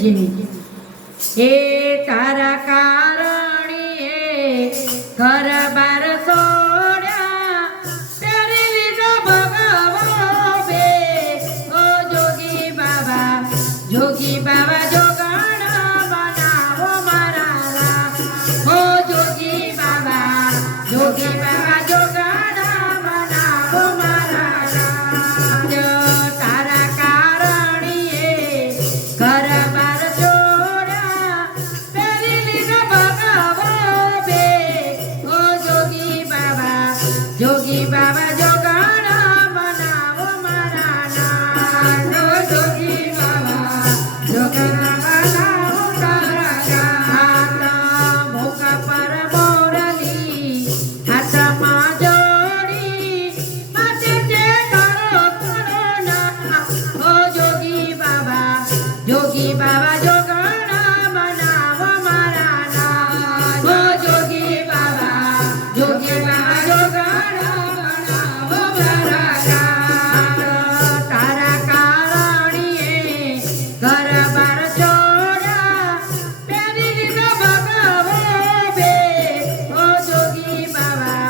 જીવી એ તારા કારણીએ ઘર બાર છોડ્યા પહેરી લીધો ભગવો બે ઓ જોગી બાબા જોગણ બનાવો મારા ઓ જોગી બાબા જોગણ બનાવો મારા તારા કારણીએ ઘર બાર છોડ્યા પહેરી લીધો ભગવો બે ઓ જોગી બાબા જોગણ બનાવો મારા જોગી બાબા જોગણ બનાવો તારા ભોકા પર મોરલી હાથમાં જોડી માથે જે કરો ના ઓ જોગી બાબા જોગણ બનાવો મારા ઓ જોગી બાબા જોગણ બનાવો મારા તારા કારણીએ ઘર બાર છોડ્યા પહેરી લીધો ભગવો બે ઓ જોગી બાબા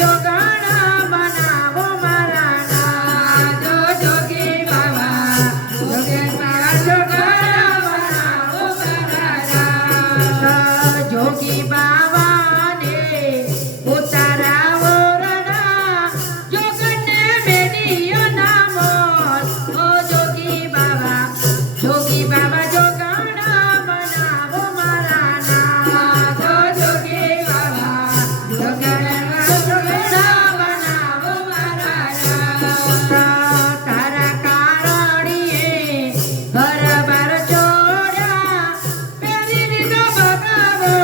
જોગણ બનાવો મારા જોગી બાબા જોગણ બનાવો મારા જોગી બાબાને ઉતારા ઓરડા જોગણને બેડીઓ નામો ઓ જોગી બાબા જોગણ બનાવો મારા જોગી બાબા જોગણ બનાવો મારા તારા કારણીએ ઘર બાર છોડ્યા પહેરી લીધો ભગવો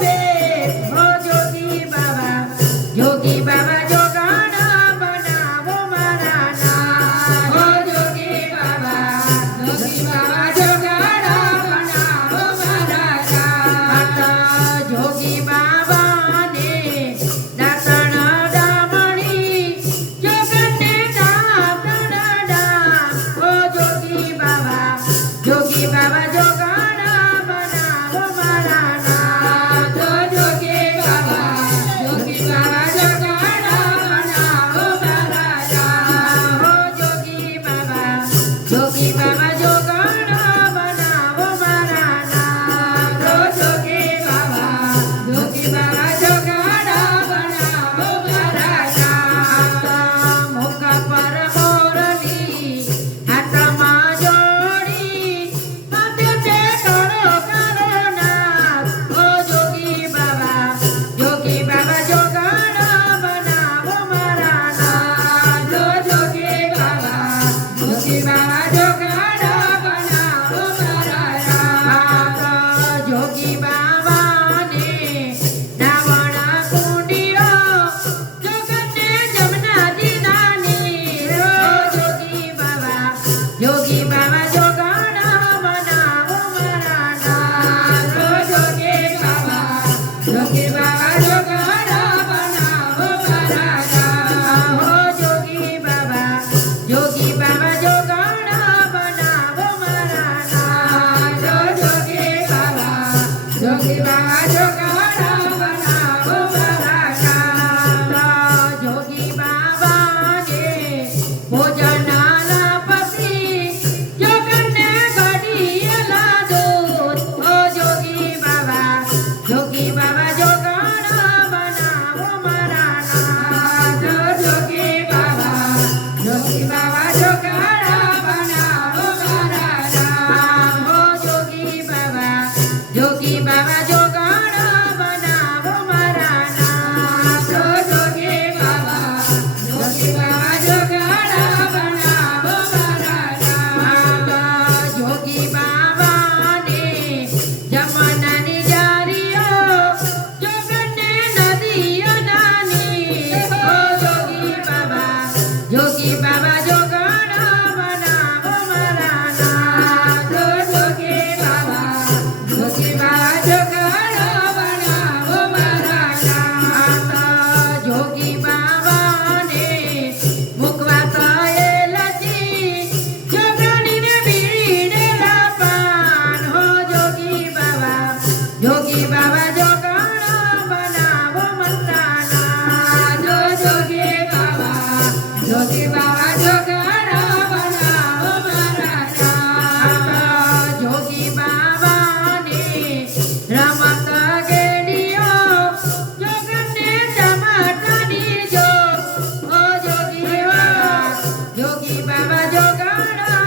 બે ઓ જોગી બાબા જોગણ બનાવો મારા ઓ જોગી બાબા જોગણ બનાવો મારા જોગી બાબાને દાસણ ડામણી જોગણને દાસણ ડામ ઓ જોગી બાબા જોગણ બનાવો મારા જોગી બાબા જોગણ બનાવો મારા ઓ જોગી બાબા જોગણ બનાવો મારા જોગી બાબા જોગણ બનાવો મારા મોકા પર મોરલી હાથમાં જોડી માથે જે કરો ના ઓ જોગી બાબા જોગણ બનાવો મારા જોગી બાબા જોગણ બનાવો મારા જોગી બાબાને નાવણા કુંડીઓ જોગણને જમનાજી નાની ઓ જોગી બાબા જોગણ બનાવો મારા જોગી બાબા જોગણ બનાવો મારા ઓ જોગી બાબા જોગણ બનાવો મારા જોગી બાબા જોગણ બનાવો મારા જોગી બાબાને ભોજનાલા પસી જોગણને ઘડીએલા દૂધ ઓ જોગી બાબા જોગણ બનાવો મારા જોગી બાબા જોગણ બનાવો મારા ઓ જોગી બાબા જોગણ બનાવો મારા જોગી બાબા બનાવો મારા જોગી બાબાને જમનાની જારીઓ જોગણને નદીઓ નાની ઓ જોગી બાબા જોગણ બનાવો મારા જોગણ